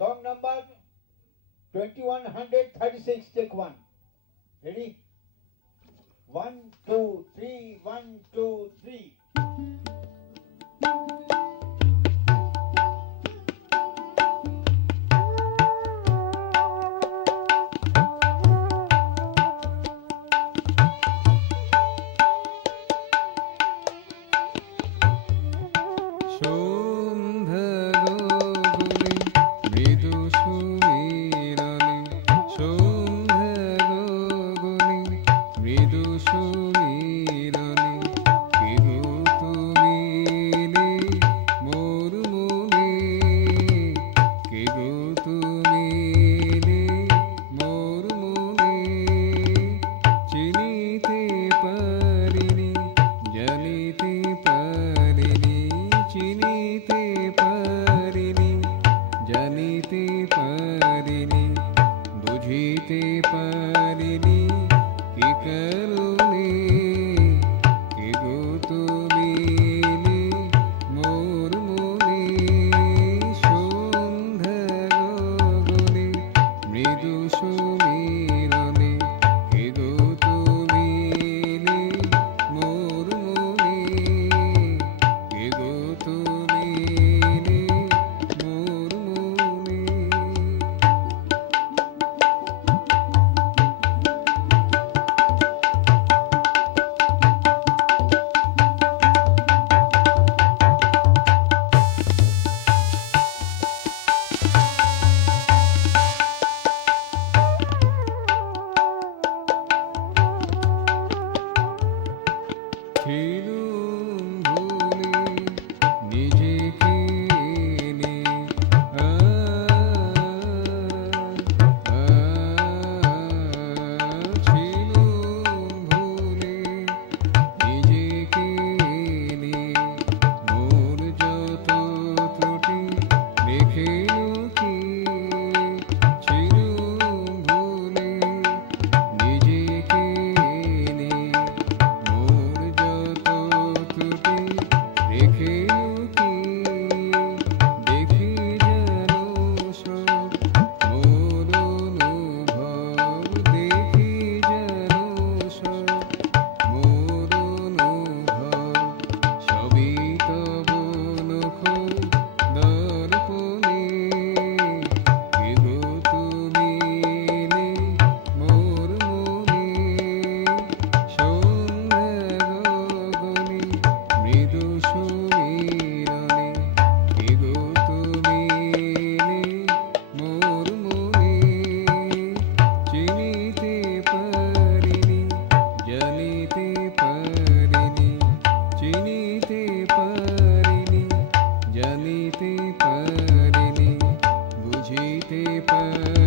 Song number 2136, take one. Ready? 1, 2, 3, 1, 2, 3. বুঝিতে পারিনি কি কারণে কে গো তুমি মোর মনে সন্ধ্যা গগনে মৃদু সমীরণে কে গো তুমি মোর মনে কে গো তুমি মোর মনে ছিলুম ভুলে নিজেকে নিয়ে ছিলুম ভুলে নিজেকে নিয়ে মোর যত ত্রুটি রেখে লুকিয়ে ছিলুম ভুলে নিজেকে নিয়ে মোর যত ত্রুটি রেখে লুকিয়ে দেখি যেন সব মোর অনুভব দেখি যেন সব মোর অনুভব সবই তব নখ দর্পণে কে গো তুমি মোর মনে সন্ধ্যা গগনে মৃদু সমীরণে কে গো তুমি মোর মনে চিনিতে পারিনি জানিতে পারিনি চিনিতে পারিনি জানিতে পারিনি বুঝিতে পারিনি